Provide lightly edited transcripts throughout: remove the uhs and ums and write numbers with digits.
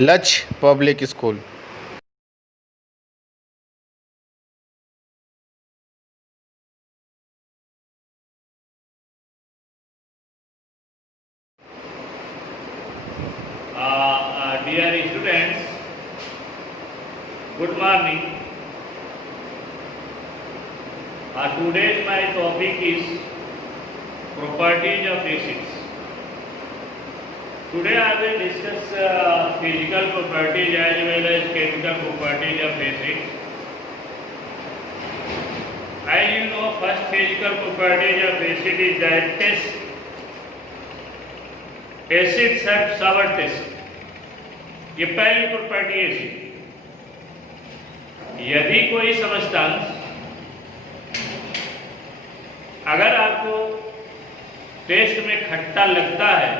लक्ष्य public school. Dear students, good morning. Today my topic is properties of acids. Today I will discuss physical properties as well as chemical properties of acids. As you know, first physical properties of acid is that acids have sour taste. ये पहली property है। यदि कोई substance अगर आपको test में खट्टा लगता है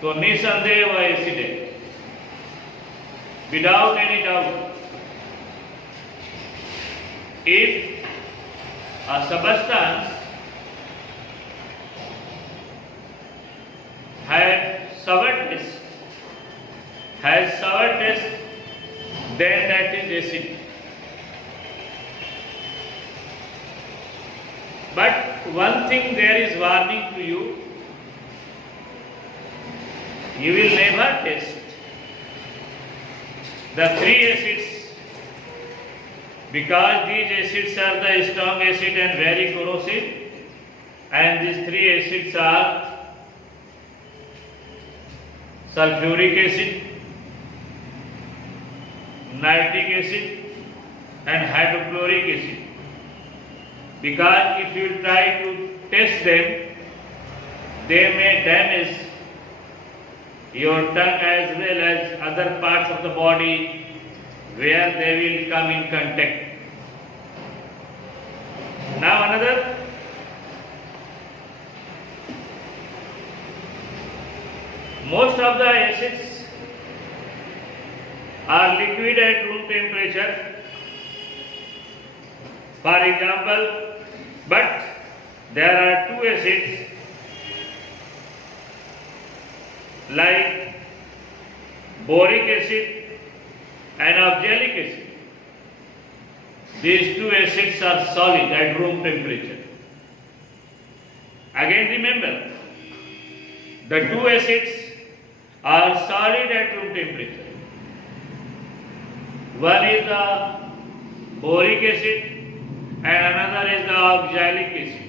तो निसंदेह वह एसिड है, without any doubt. If a substance has sour taste, then that is acid. But one thing there is warning to you: you will never taste the three acids, because these acids are the strong acid and very corrosive, and these three acids are sulfuric acid, nitric acid and hydrochloric acid. Because if you try to test them, they may damage your tongue as well as other parts of the body where they will come in contact. Now another most of the acids are liquid at room temperature, for example, but there are two acids like boric acid and oxalic acid. These two acids are solid at room temperature. Again remember, the two acids are solid at room temperature. One is the boric acid and another is the oxalic acid.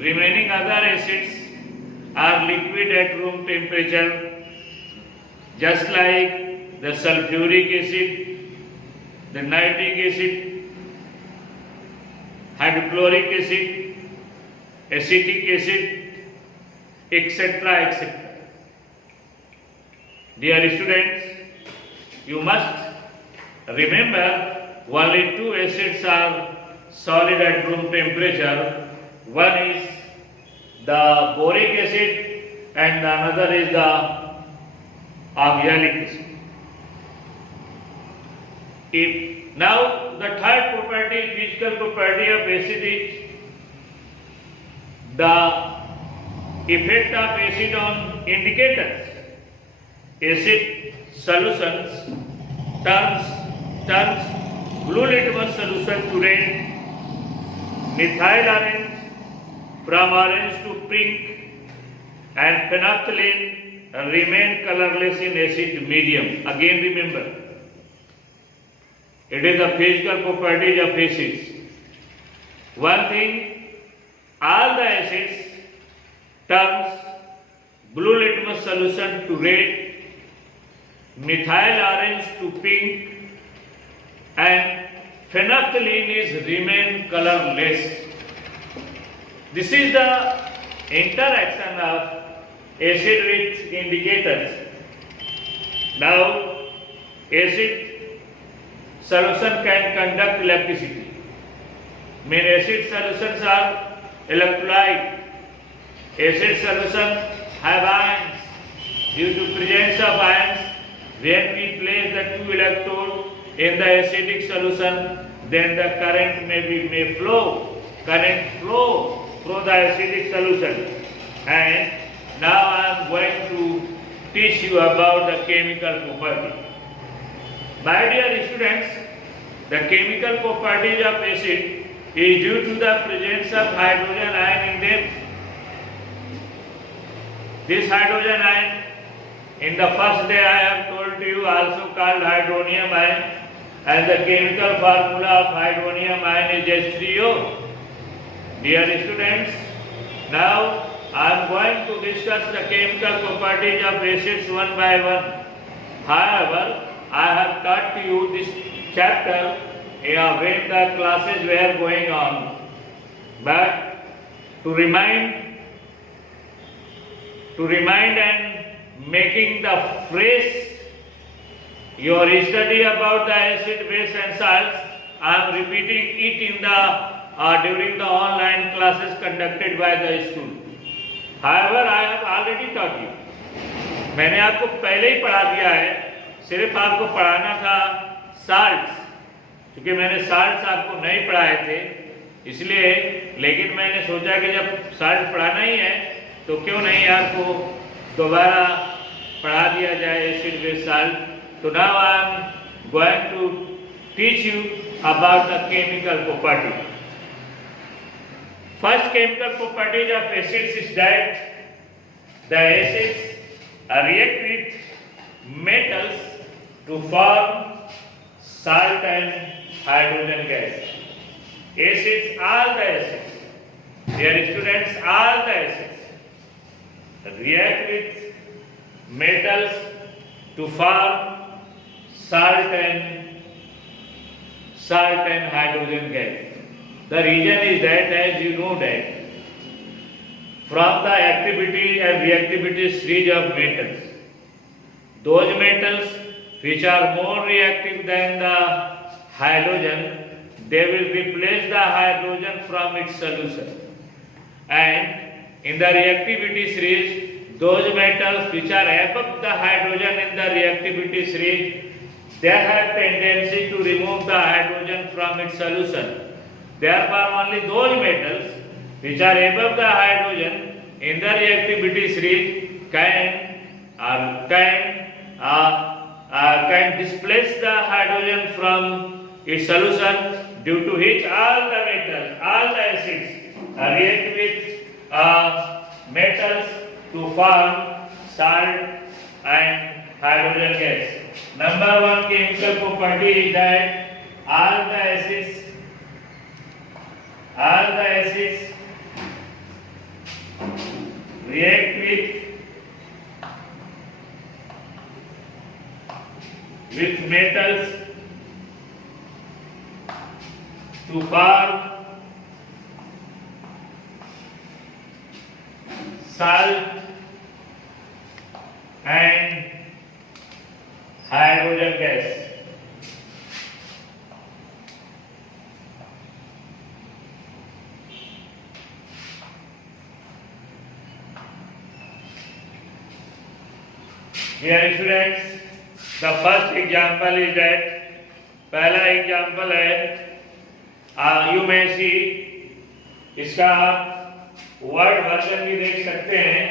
Remaining other acids are liquid at room temperature, just like the sulfuric acid, the nitric acid, hydrochloric acid, acetic acid, etc. etc. Dear students, you must remember, only two acids are solid at room temperature. One is the boric acid and another is the oxalic acid. Now the third property, physical property of acid is the effect of acid on indicators. Acid solutions turns blue litmus solution to red, methyl orange from orange to pink, and phenolphthalein remain colorless in acid medium. Again remember, it is the physical properties of acids. One thing, all the acids turns blue litmus solution to red, methyl orange to pink, and phenolphthalein is remain colorless. This is the interaction of acid with indicators. Now, acid solution can conduct electricity. Main acid solutions are electrolyte. Acid solutions have ions. Due to presence of ions, when we place the two electrodes in the acidic solution, then the current may flow. Current flow through the acidic solution. And now I am going to teach you about the chemical property. My dear students, the chemical properties of acid is due to the presence of hydrogen ion in them. This hydrogen ion, in the first day I have told you, also called hydronium ion, and the chemical formula of hydronium ion is H3O. Dear students, now I am going to discuss the chemical properties of acids one by one. However, I have taught you this chapter when the classes were going on. But to remind and making the fresh your study about the acid, base and salts, I am repeating it in the during the online classes conducted by the school. However, I have already taught you. मैंने आपको पहले ही पढ़ा दिया है, सिर्फ आपको पढ़ाना था साल्ट्स, क्योंकि मैंने साल्ट्स आपको नहीं पढ़ाए थे इसलिए, लेकिन मैंने सोचा कि जब साल्ट पढ़ाना ही है तो क्यों नहीं आपको दोबारा पढ़ा दिया जाए एसिड बेस साल्ट. तो now I am going to teach you about the chemical property. First chemical properties of acids is that the acids react with metals to form salt and hydrogen gas. Acids, all the acids, dear students, all the acids react with metals to form salt and hydrogen gas. The reason is that, as you know that, from the activity and reactivity series of metals, those metals which are more reactive than the hydrogen, they will replace the hydrogen from its solution. And in the reactivity series, those metals which are above the hydrogen in the reactivity series, they have tendency to remove the hydrogen from its solution. Therefore, only those metals which are above the hydrogen in the reactivity series can displace the hydrogen from its solution, due to which all the metals, all the acids react with metals to form salt and hydrogen gas. Number one chemical property is that all the acids react with metals to form salt and hydrogen gas. Dear students, the first example is that, पहला example है, you में सी, इसका आप word version भी देख सकते हैं,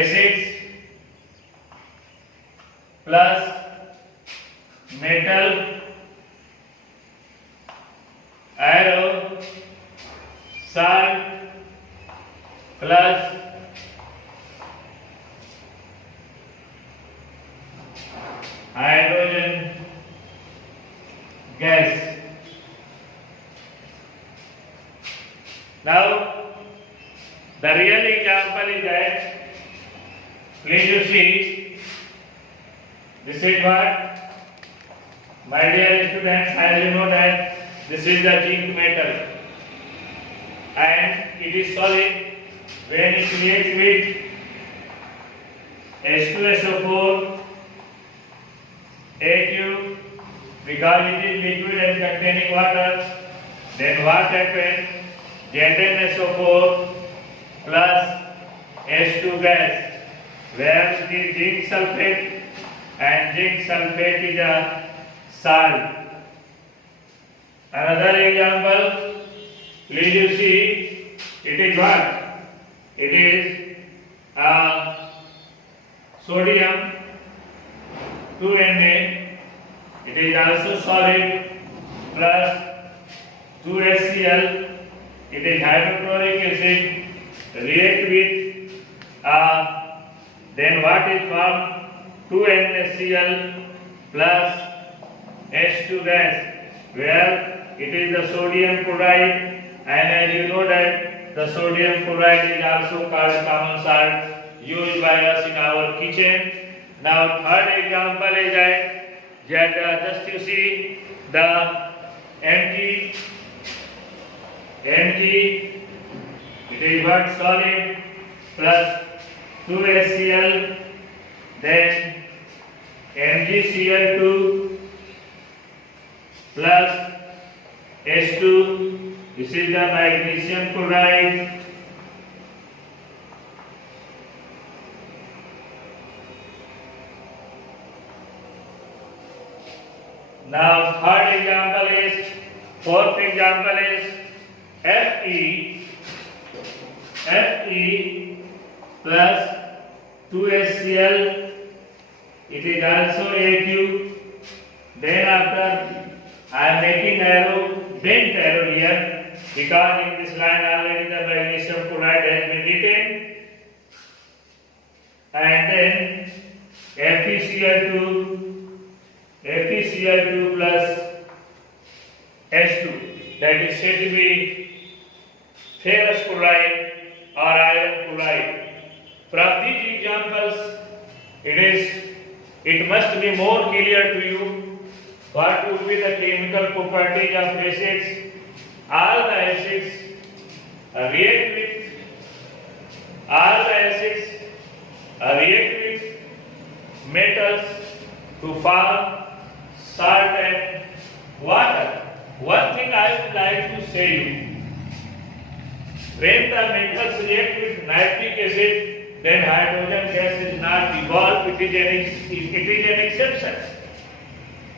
acids plus metal arrow salt plus hydrogen gas. Now, the real example is that, please you see, this is what, my dear students, as you know that this is the zinc metal and it is solid when it reacts with H2SO4 AQ, because it is liquid and containing water, then what happens? ZnSO4 plus H2 gas, where it is zinc sulfate, and zinc sulfate is a salt. Another example, please you see, it is what? It is sodium 2Na, it is also solid, plus 2HCl, it is hydrochloric acid, react with then what is formed? 2NaCl plus H2 gas, where it is the sodium chloride, and as you know that the sodium chloride is also called common salt used by us in our kitchen. Now third example is that just you see the Mg, it is what, solid, plus 2HCl, then MgCl2 plus H2, this is the magnesium chloride, now fourth example is Fe plus 2HCl, it is also Aq. Then after I am making bent arrow here, because in this line already the magnesium chloride has been written, and then FeCl2 plus H2, that is said to be ferrous chloride or iron chloride. From these examples, it must be more clear to you what would be the chemical properties of acids. All the acids react with metals to form salt and water. One thing I would like to say you, when the metals react with nitric acid, then hydrogen gas is not evolved. It is an exception.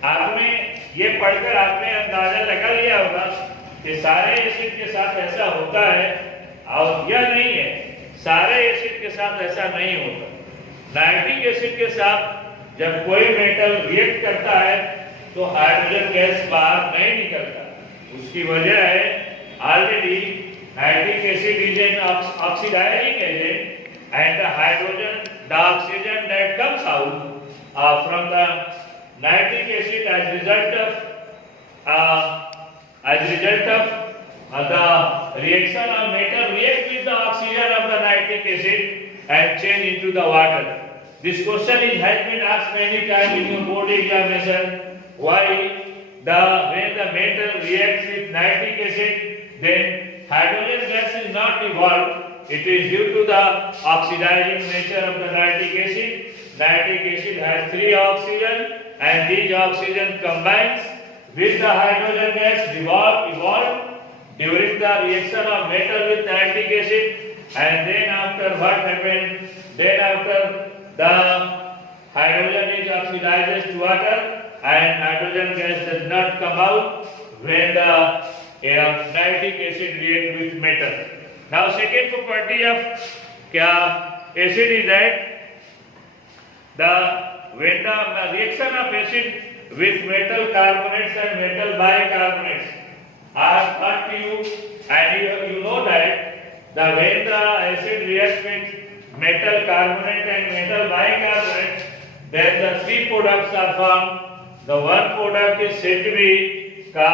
आपने ये पढ़कर आपने अंदाजा लगा लिया होगा कि सारे एसिड के साथ ऐसा होता है, और यह नहीं है, सारे एसिड के साथ ऐसा नहीं होता। नाइट्रिक एसिड के साथ जब कोई मेटल रिएक्ट करता है तो हाइड्रोजन गैस बाहर नहीं निकलता। उसकी वजह है already nitric acid is an oxidising agent, and the oxygen that comes out from the nitric acid as result of the reaction of metal react with the oxygen of the nitric acid and change into the water. This question has been asked many times in your board examination. Why when the metal reacts with nitric acid, then hydrogen gas is not evolved. It is due to the oxidizing nature of the nitric acid. Nitric acid has 3 oxygen, and these oxygen combines with the hydrogen gas evolved during the reaction of metal with nitric acid, and then after what happened? Then after the hydrogen is oxidized to water, and hydrogen gas does not come out when the nitric acid reacts with metal. Now second property of acid is that when the reaction of acid with metal carbonates and metal bicarbonates are taught to you, and you know that when the acid reacts with metal carbonate and metal bicarbonate, then the 3 products are formed. The one product is said to be the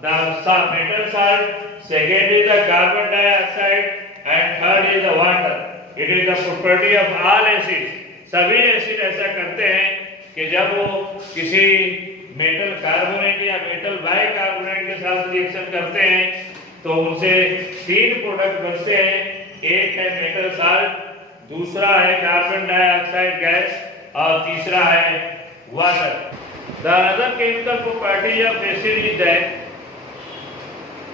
metal salt, second is the carbon dioxide, and third is the water. It is the property of all acids. सभी acid ऐसा करते हैं कि जब वो किसी metal carbonate या metal bicarbonate के साथ रिएक्शन करते हैं तो उनसे 3 प्रोडक्ट बनते हैं। एक है मेटल साल्ट, दूसरा है कार्बन डाइऑक्साइड गैस, और तीसरा है water. The other chemical property of acid is that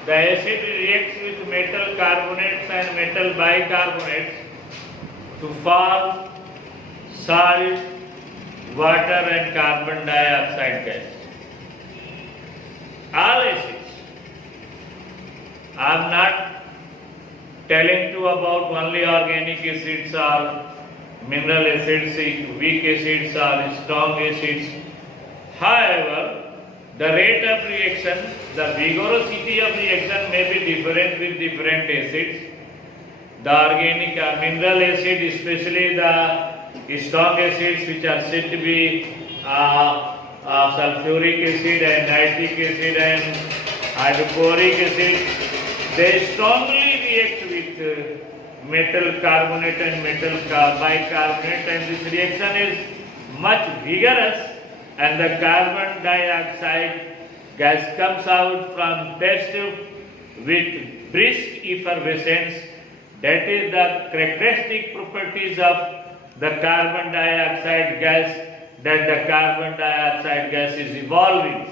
the acid reacts with metal carbonates and metal bicarbonates to form salt, water and carbon dioxide gas. All acids. I am not telling you about only organic acids or mineral acids, weak acids or strong acids. However, the rate of reaction, the vigorosity of reaction may be different with different acids. The organic mineral acid, especially the strong acids which are said to be sulfuric acid and nitric acid and hydrochloric acid, they strongly react with metal carbonate and metal bicarbonate, and this reaction is much vigorous, and the carbon dioxide gas comes out from test with brisk effervescence. That is the characteristic properties of the carbon dioxide gas, that the carbon dioxide gas is evolving.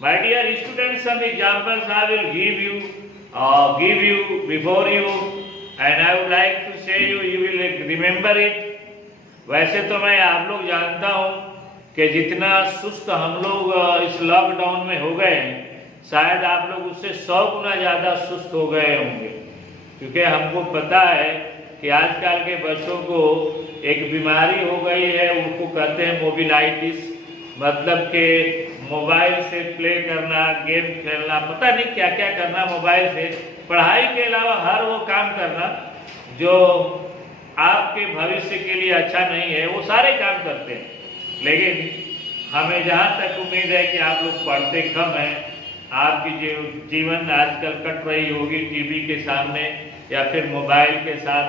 My dear students, some examples I will give you before you, and I would like to say you will remember it. वैसे तो मैं आप लोग जानता हूँ कि जितना सुस्त हम लोग इस लॉकडाउन में हो गए हैं, शायद आप लोग उससे 100 गुना ज़्यादा सुस्त हो गए होंगे, क्योंकि हमको पता है कि आजकल के बच्चों को एक बीमारी हो गई है, उनको कहते हैं मोबाइलाइटिस, मतलब कि मोबाइल से प्ले करना, गेम खेलना, पता नहीं क्या क्या करना मोबाइल से, पढ़ाई के अलावा हर वो काम करना जो आपके भविष्य के लिए अच्छा नहीं है, वो सारे काम करते हैं। लेकिन हमें जहाँ तक उम्मीद है कि आप लोग पढ़ते कम हैं, आपकी जीवन आजकल कट रही होगी टीवी के सामने या फिर मोबाइल के साथ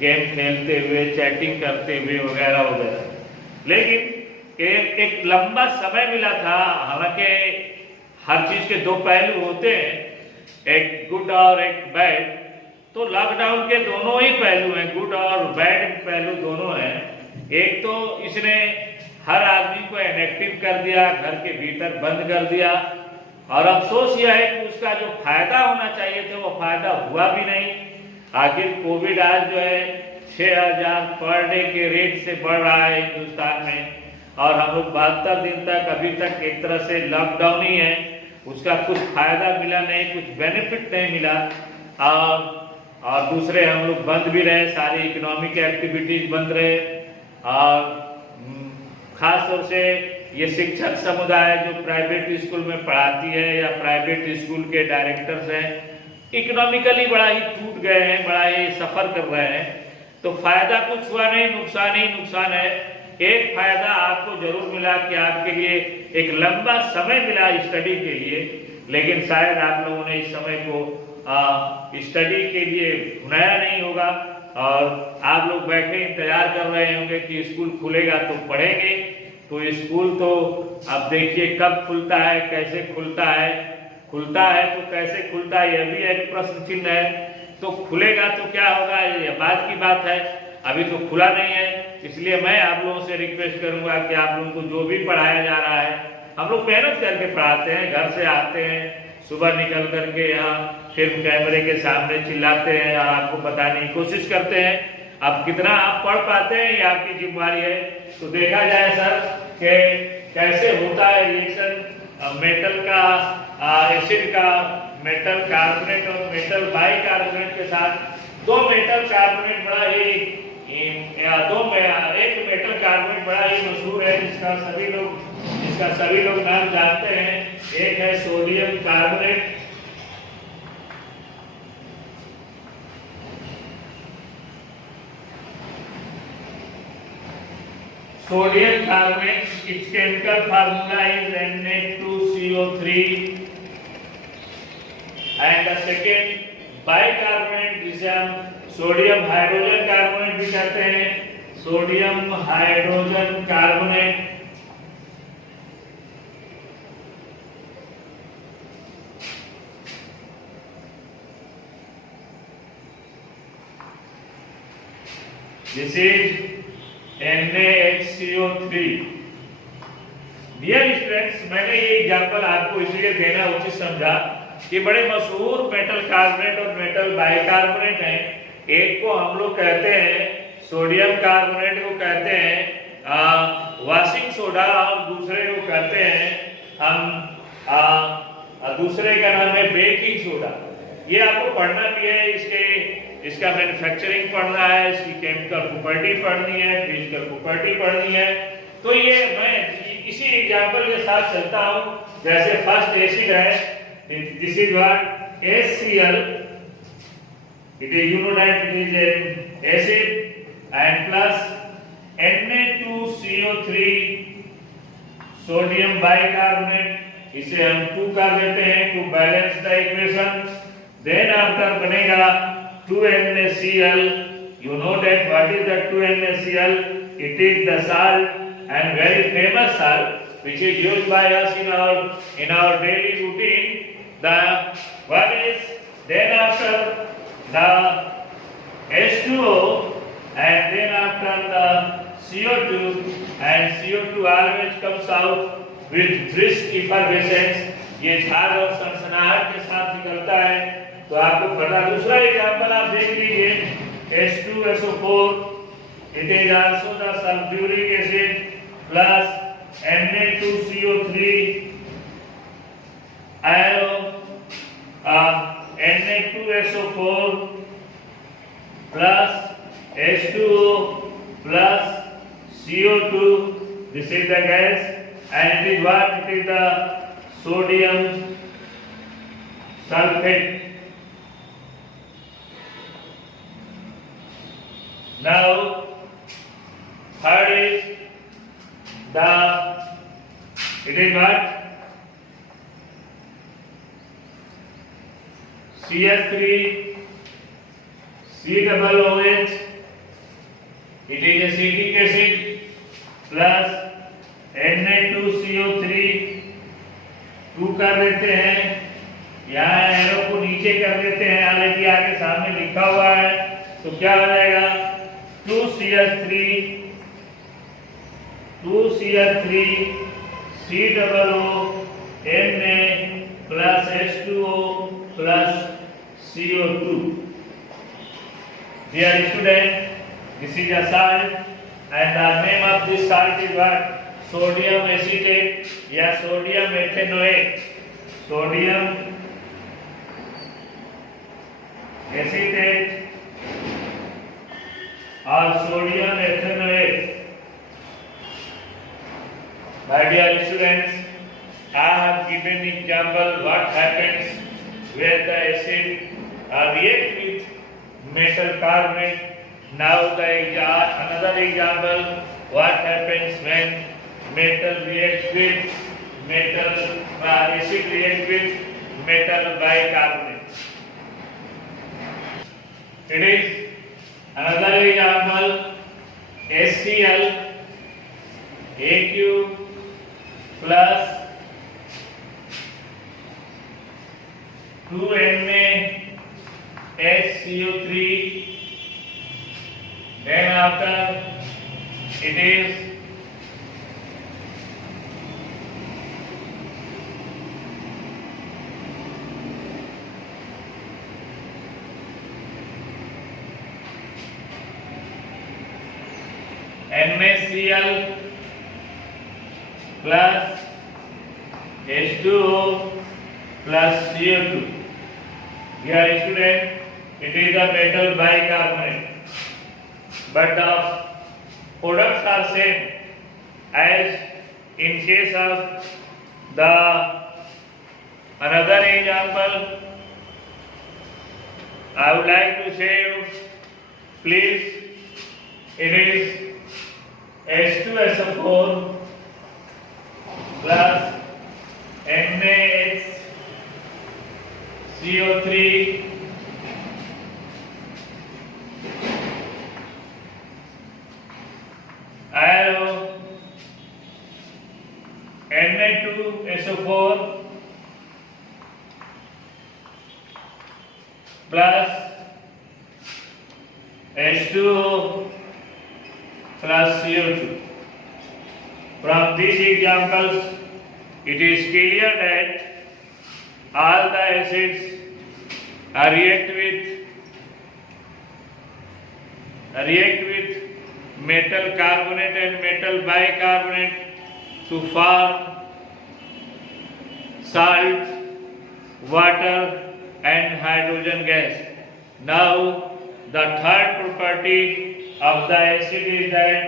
गेम खेलते हुए, चैटिंग करते हुए वगैरह वगैरह। लेकिन एक लंबा समय मिला था, हालांकि हर चीज़ के दो पहलू होते हैं, एक गुड और एक बैड, तो लॉकडाउन के दोनों ही पहलू हैं, गुड और बैड पहलू दोनों हैं। एक तो इसने हर आदमी को इनएक्टिव कर दिया, घर के भीतर बंद कर दिया, और अफसोस यह है कि उसका जो फायदा होना चाहिए था वो फायदा हुआ भी नहीं। आखिर कोविड आज जो है 6000 पर डे के रेट से बढ़ रहा है हिंदुस्तान में, और हम लोग 72 दिन तक अभी तक एक तरह से लॉकडाउन ही है, उसका कुछ फायदा मिला नहीं, कुछ बेनिफिट नहीं मिला, और दूसरे हम लोग बंद भी रहे, सारी इकोनॉमिक एक्टिविटीज बंद रहे, और खास तौर से ये शिक्षक समुदाय जो प्राइवेट स्कूल में पढ़ाती है या प्राइवेट स्कूल के डायरेक्टर्स हैं, इकोनॉमिकली बड़ा ही टूट गए हैं, बड़ा ही सफ़र कर रहे हैं। तो फायदा कुछ हुआ नहीं, नुकसान ही नुकसान है। एक फायदा आपको जरूर मिला कि आपके लिए एक लंबा समय मिला स्टडी के लिए, लेकिन शायद आप लोगों ने इस समय को स्टडी के लिए भुनाया नहीं होगा, और आप लोग बैठे इंतजार कर रहे होंगे कि स्कूल खुलेगा तो पढ़ेंगे। तो स्कूल तो अब देखिए कब खुलता है, कैसे खुलता है तो कैसे खुलता है, यह भी एक प्रश्न चिन्ह है। तो खुलेगा तो क्या होगा, ये बात की बात है, अभी तो खुला नहीं है। इसलिए मैं आप लोगों से रिक्वेस्ट करूंगा कि आप लोगों को जो भी पढ़ाया जा रहा है, हम लोग मेहनत करके पढ़ाते हैं, घर से आते हैं, सुबह निकल करके यहाँ फिर कैमरे के सामने चिल्लाते हैं और आपको बताने की कोशिश करते हैं। अब कितना आप पढ़ पाते हैं ये आपकी जिम्मेदारी है। तो देखा जाए सर कि कैसे होता है रिएक्शन मेटल का एसिड का मेटल कार्बोनेट और मेटल बाइकार्बोनेट के साथ। दो मेटल कार्बोनेट बड़ा ही एक मेटल कार्बोनेट बड़ा ही मशहूर है, जिसका सभी लोग नाम जानते हैं। एक है sodium carbonate, sodium carbonate, its chemical formula is Na2CO3, and the second bicarbonate जिसे हम सोडियम हाइड्रोजन कार्बोनेट भी कहते हैं, sodium hydrogen carbonate. This is NaHCO3। Dear students, मैंने ये एग्जांपल आपको इसलिए देना उचित समझा कि बड़े मशहूर मेटल कार्बोनेट और मेटल बाइकार्बोनेट हैं। एक को हम लोग कहते हैं सोडियम कार्बोनेट को कहते हैं वॉशिंग सोडा, और दूसरे को कहते हैं हम दूसरे का नाम है बेकिंग सोडा। ये आपको पढ़ना भी है, इसके इसका मैन्युफैक्चरिंग पढ़ना है, इसकी केमिकल प्रॉपर्टी पढ़नी है, फिजिकल प्रॉपर्टी पढ़नी है। तो ये मैं इसी एग्जांपल के साथ चलता हूं। जैसे फर्स्ट एसिड है, this is what HCl, it is you know that it is an acid, and plus Na2CO3 sodium bicarbonate, इसे हम 2 कर देते हैं to balance the equation. Then after बनेगा 2NaCl, you know that what is the 2NaCl, it is the salt and very famous salt which is used by us in our daily routine. The what is then after the H2O and then after the CO2, and CO2 always comes out with brisk effervescence, ये झाग और सनसनाहट के साथ निकलता है। तो आपको पता, दूसरा एग्जांपल आप देख लीजिए, H2SO4, it is also the sulfuric acid plus Na2CO3 Na2SO4 plus H2O plus CO2, this is the gas, and it is what? It is the sodium sulfate. Now, third is it is what? CH3 COOH, it is acetic acid plus Na2CO3, 2 कर देते हैं, यहाँ arrow को नीचे कर देते हैं, हालांकि आगे सामने लिखा हुआ है, तो क्या हो जाएगा 2CH3 COO Na plus H2O plus CO2. Dear student, this is a salt and the name of this salt is what? Sodium acetate या sodium ethanoate. Sodium acetate or sodium ethanoate. My dear students, I have given example what happens when the acid react with metal carbonate. Now another example, what happens when metal reacts with metal, acid reacts with metal bicarbonate. It is another example, HCl AQ plus 2NaHCO3, then after it is NaCl plus H2O plus CO2. Dear student, it is the metal bicarbonate, but the products are same as in case of the another example. I would like to say you, please, it is H2SO4 plus NaHCO3 and Na2SO4 plus H2O plus CO2. From these examples, it is clear that all the acids react with metal carbonate and metal bicarbonate to form salt, water and hydrogen gas. Now the third property of the acid is that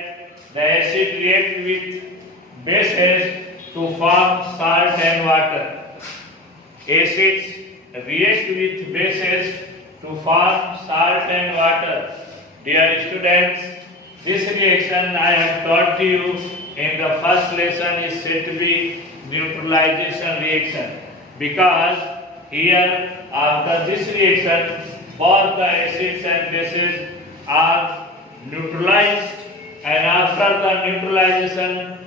the acid react with bases to form salt and water. Acids react with bases to form salt and water. Dear students, this reaction I have taught to you in the first lesson is said to be neutralization reaction, because here after this reaction both the acids and bases are neutralized, and after the neutralization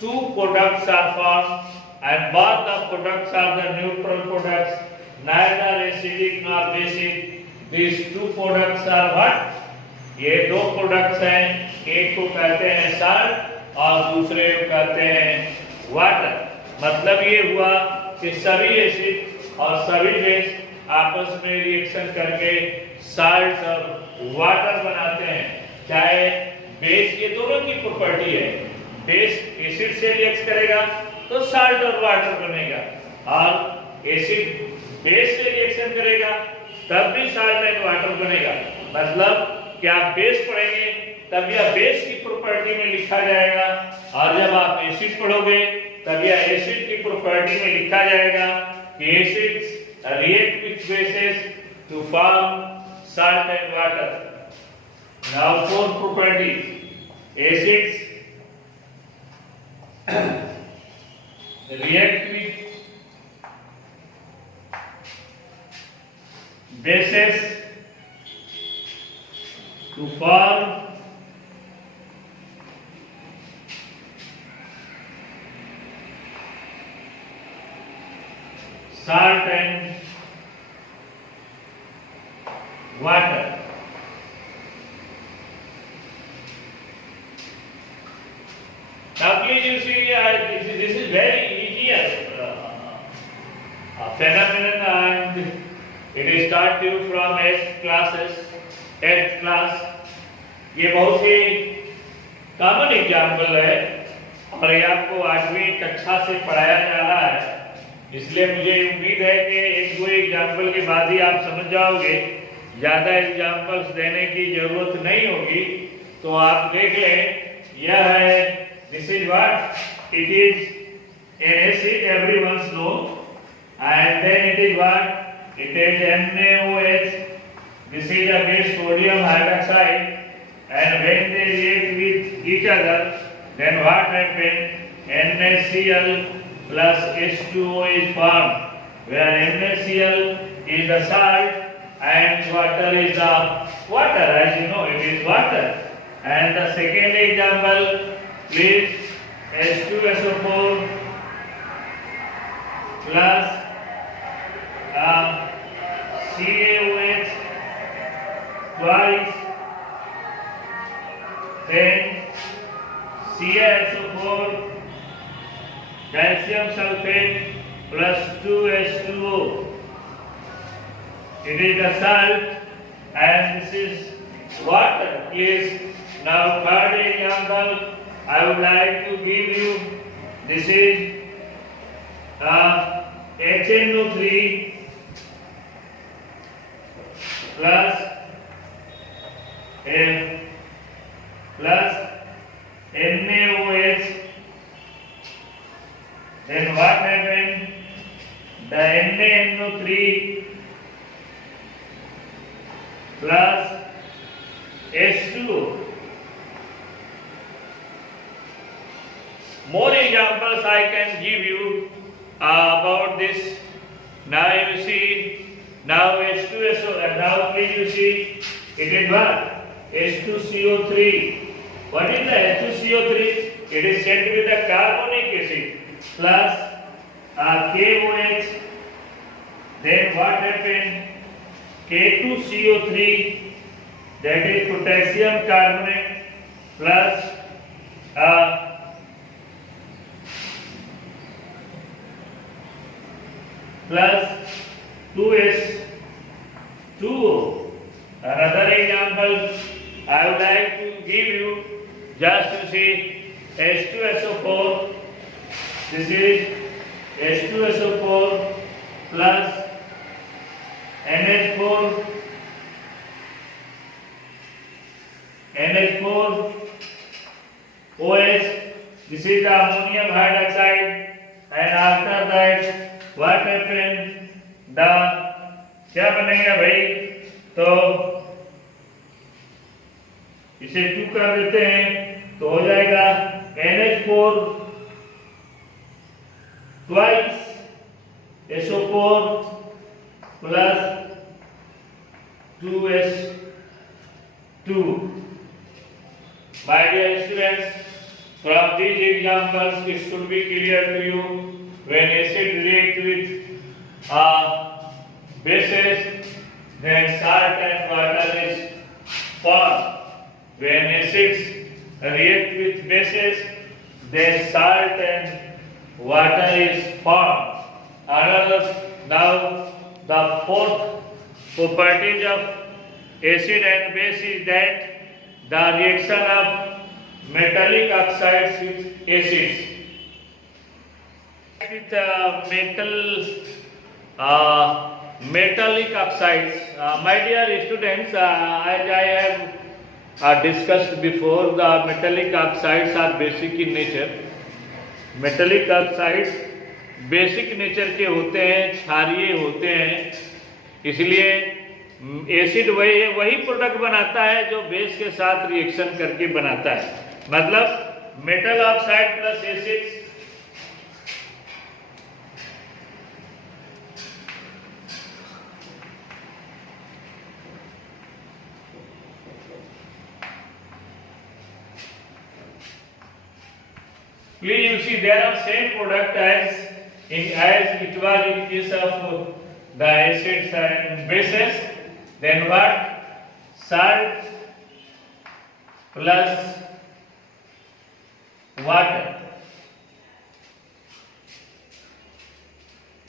two products are formed, and both the products are the neutral products, neither acidic nor basic. These two products are what? ये दो products हैं, एक को कहते हैं salt और दूसरे को कहते हैं वाटर। मतलब ये हुआ कि सभी एसिड और सभी बेस आपस में रिएक्शन करके साल्ट और वाटर बनाते हैं। चाहे बेस, ये दोनों की प्रॉपर्टी है, बेस एसिड से रिएक्ट करेगा तो साल्ट और वाटर बनेगा, और एसिड बेस से रिएक्शन करेगा तब भी साल्ट एंड वाटर बनेगा। मतलब कि आप बेस पढ़ेंगे तब यह बेस की प्रॉपर्टी में लिखा जाएगा, और जब आप एसिड पढ़ोगे तब यह एसिड की प्रॉपर्टी में लिखा जाएगा कि acids react with bases to form salt and water. Now four properties. Acids react with bases to form salt and water. Now please you see, this is very easy phenomenon, and it is taught you from 8th class. ये बहुत ही common example है और ये आपको 8वीं कक्षा से पढ़ाया जा रहा है, इसलिए मुझे उम्मीद है कि एक दो एग्जाम्पल के बाद ही आप समझ जाओगे, ज़्यादा एग्जाम्पल्स देने की जरूरत नहीं होगी। तो आप देख लें, यह है, this is what it is, an acid everyone's know, and then it is what, it is NaOH, this is a base sodium hydroxide, and when they react with each other, then what happens? NaCl plus H2O is formed, where NaCl is the salt and water is the water. As you know, it is water. And the second example is H2SO4 plus CaOH twice, then CaSO4 calcium sulfate plus 2H2O. It is the salt and this is water. Please, now third example I would like to give you. This is HNO3 plus NaOH. Then what happened? The NaNO3 plus H2O. More examples I can give you about this. Now you see, now H2SO, and now please you see, it is what? H2CO3. What is the H2CO3? It is said to be the carbonic acid plus KOH. Then what happened? K2CO3, that is potassium carbonate plus plus 2S2O. Another example I would like to give you, just to see, H2SO4. This is H2SO4 plus NH4 NH4 OH. This is the ammonium hydroxide. And after that, what happened? The क्या बनेगा भाई? तो इसे 2 कर देते हैं तो हो जाएगा NH4 twice SO4 plus 2S2. My dear students, from these examples, it should be clear to you when acid react with bases, then salt and water is formed. When acids react with bases, then salt and water is formed. Now, the fourth properties of acid and base is that the reaction of metallic oxides with acids. With metallic oxides, my dear students, as I have discussed before, the metallic oxides are basic in nature. Metallic oxides basic nature के होते हैं, क्षारीय होते हैं, इसलिए acid वही product बनाता है जो बेस के साथ रिएक्शन करके बनाता है. मतलब metal oxide plus acids please you see there are same product as it was in case of the acids and bases. Then what? Salt plus water.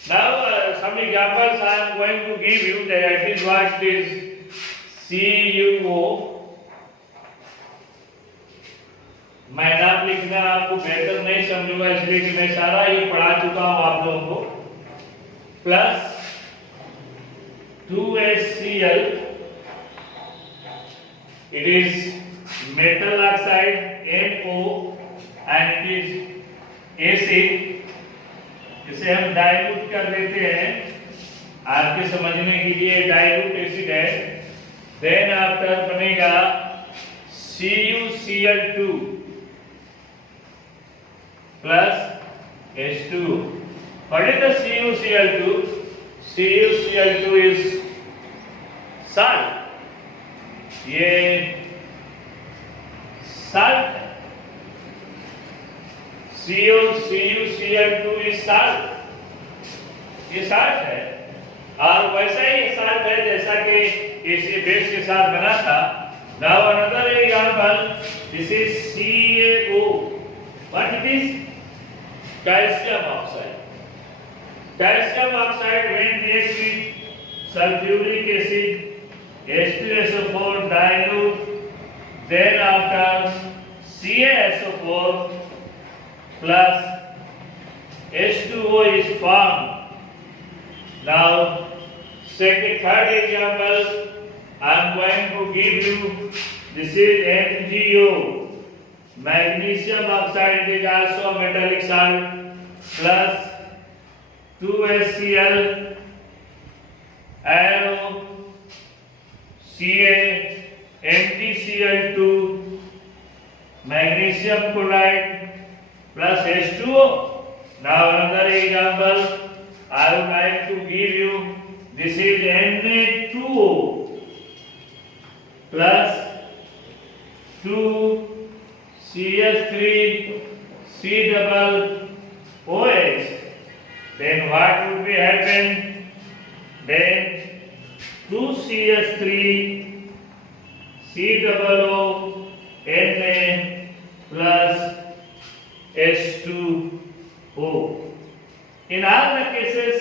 Now some examples I am going to give you. That is what is CuO. मैं नाम लिखना आपको बेहतर नहीं समझूंगा, इसलिए कि मैं सारा ये पढ़ा चुका हूं आप लोगों को. Plus 2HCl, it is metal oxide MO and it is acid. इसे हम डाइल्यूट कर देते हैं आपके समझने के लिए. डाइल्यूट एसिड है. देन आफ्टर बनेगा CuCl2 plus H2. What is the CuCl2? CuCl2 is salt. ये salt है. CuCl2 is salt. ये salt है और वैसा ही salt है जैसा कि इसी बेस के साथ बना था. Now another example. This is CaO. What it is? Calcium oxide. Calcium oxide when reacts with sulfuric acid, H2SO4 dilute, then after CaSO4 plus H2O is formed. Now, third example, I am going to give you. This is MgO. Magnesium oxide is also a metallic salt plus 2HCl arrow Ca MgCl2 magnesium chloride plus H2O. Now another example I would like to give you. This is Na2O plus 2 CS3 C double OH. Then what would be happen? Then 2CS3 C double O Na plus H2O. In all the cases,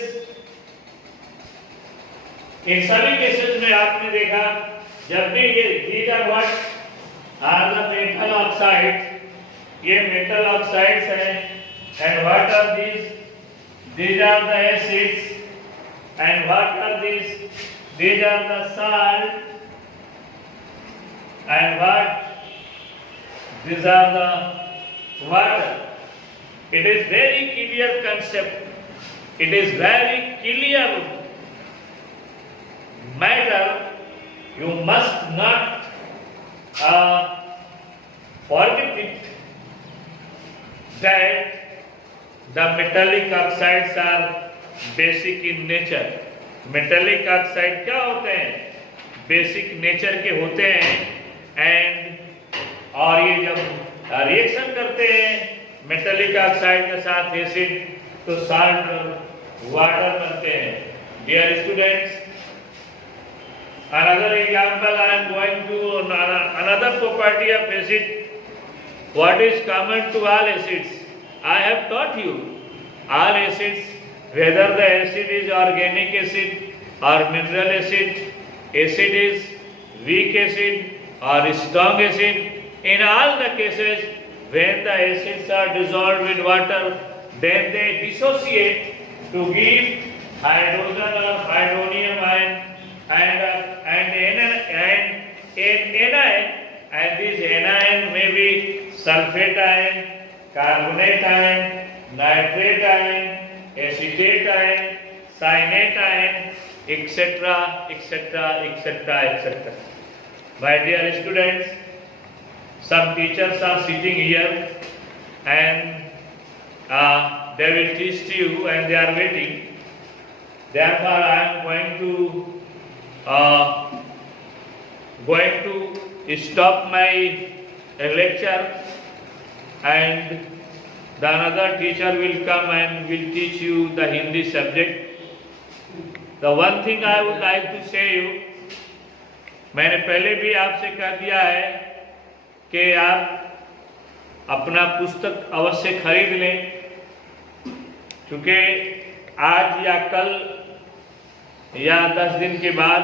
इन सभी cases में आपने देखा जब भी ये these are what are the metal oxides. ये metal oxides हैं. And what are these? These are the acids. And what are these? These are the salt. And what? these are the water. It is very clear concept. It is very clear matter. You must not forget it that the metallic oxides are basic in nature. Metallic oxide क्या होते हैं? Basic nature के होते हैं and और ये जब reaction करते हैं मेटालिक ऑक्साइड के साथ एसिड तो साल्ट वाटर बनते हैं. Dear students, another example I am going to another property of acid. What is common to all acids? I have taught you all acids, whether the acid is organic acid or mineral acid, acid is weak acid or strong acid. In all the cases, when the acids are dissolved with water, then they dissociate to give hydrogen or hydronium ion and anion, and this anion may be sulfate ion, carbonate ion, nitrate ion, acetate ion, cyanate ion, etc., etc., etc., etc. My dear students, some teachers are sitting here and they will teach you and they are waiting. Therefore, I am going to stop my lecture, and the another teacher will come and will teach you the Hindi subject. The one thing I would like to say you, मैंने पहले भी आपसे कह दिया है कि आप अपना पुस्तक अवश्य खरीद लें, क्योंकि आज या कल या 10 दिन के बाद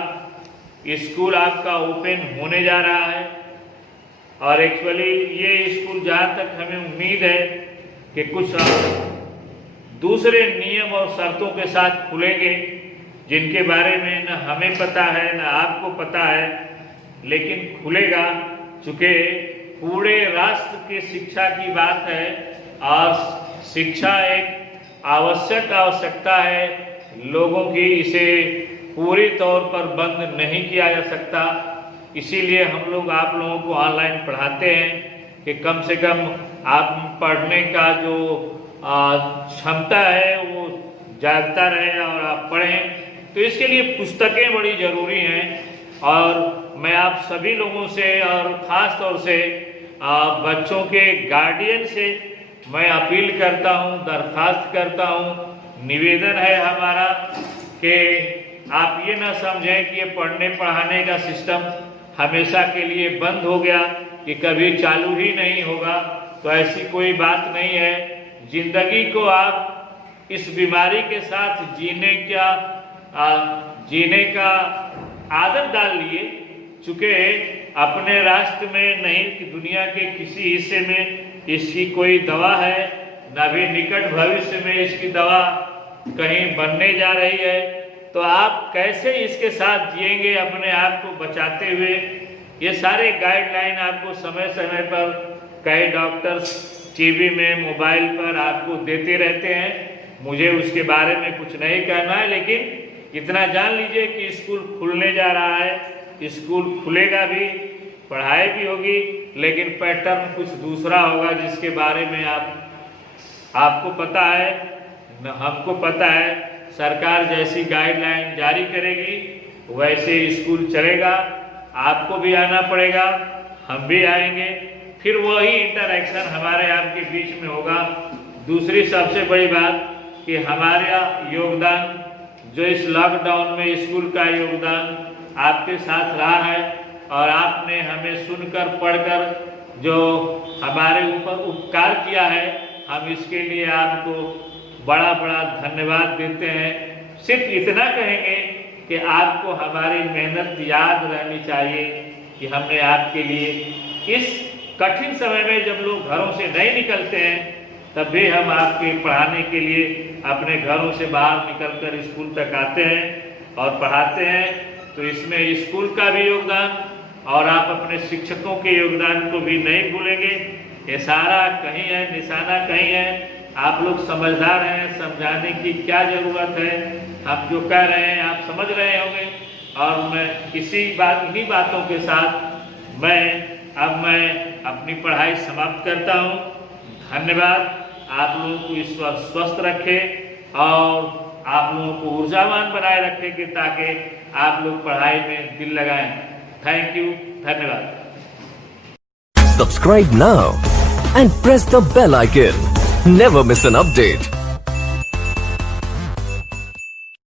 स्कूल आपका ओपन होने जा रहा है. और एक्चुअली ये स्कूल जहाँ तक हमें उम्मीद है कि कुछ दूसरे नियम और शर्तों के साथ खुलेंगे जिनके बारे में न हमें पता है न आपको पता है, लेकिन खुलेगा. चूँकि पूरे राष्ट्र की शिक्षा की बात है और शिक्षा एक आवश्यकता है लोगों की, इसे पूरी तौर पर बंद नहीं किया जा सकता. इसीलिए हम लोग आप लोगों को ऑनलाइन पढ़ाते हैं कि कम से कम आप पढ़ने का जो क्षमता है वो जागता रहे और आप पढ़ें. तो इसके लिए पुस्तकें बड़ी ज़रूरी हैं और मैं आप सभी लोगों से और ख़ास तौर से बच्चों के गार्डियन से मैं अपील करता हूं, दरख्वास्त करता हूं, निवेदन है हमारा कि आप ये ना समझें कि ये पढ़ने पढ़ाने का सिस्टम हमेशा के लिए बंद हो गया, कि कभी चालू ही नहीं होगा. तो ऐसी कोई बात नहीं है. जिंदगी को आप इस बीमारी के साथ जीने का आदत डाल लिए. चूँकि अपने राष्ट्र में नहीं कि दुनिया के किसी हिस्से में इसकी कोई दवा है, न भी निकट भविष्य में इसकी दवा कहीं बनने जा रही है. तो आप कैसे इसके साथ जिएंगे अपने आप को बचाते हुए, ये सारे गाइडलाइन आपको समय समय पर कई डॉक्टर्स टीवी में मोबाइल पर आपको देते रहते हैं. मुझे उसके बारे में कुछ नहीं कहना है, लेकिन इतना जान लीजिए कि स्कूल खुलने जा रहा है. स्कूल खुलेगा भी, पढ़ाई भी होगी, लेकिन पैटर्न कुछ दूसरा होगा जिसके बारे में आपको पता है, हमको पता है. सरकार जैसी गाइडलाइन जारी करेगी वैसे स्कूल चलेगा. आपको भी आना पड़ेगा, हम भी आएंगे, फिर वही इंटरेक्शन हमारे आपके बीच में होगा. दूसरी सबसे बड़ी बात कि हमारा योगदान जो इस लॉकडाउन में स्कूल का योगदान आपके साथ रहा है और आपने हमें सुनकर पढ़कर जो हमारे ऊपर उपकार किया है, हम इसके लिए आपको बड़ा बड़ा धन्यवाद देते हैं. सिर्फ इतना कहेंगे कि आपको हमारी मेहनत याद रहनी चाहिए कि हमने आपके लिए इस कठिन समय में जब लोग घरों से नहीं निकलते हैं तब भी हम आपके पढ़ाने के लिए अपने घरों से बाहर निकलकर स्कूल तक आते हैं और पढ़ाते हैं. तो इसमें स्कूल का भी योगदान और आप अपने शिक्षकों के योगदान को भी नहीं भूलेंगे। ये सारा कहीं है, निशाना कहीं है। आप लोग समझदार हैं, समझाने की क्या ज़रूरत है। हम जो कह रहे हैं आप समझ रहे होंगे। और मैं इन्हीं बातों के साथ मैं अपनी पढ़ाई समाप्त करता हूँ। धन्यवाद। आप लोगों को ईश्वर स्वस्थ रखे और आप लोगों को ऊर्जावान बनाए रखेंगे ताकि आप लोग पढ़ाई में दिल लगाएं। Thank you. धन्यवाद। Subscribe now and press the bell icon. Never miss an update.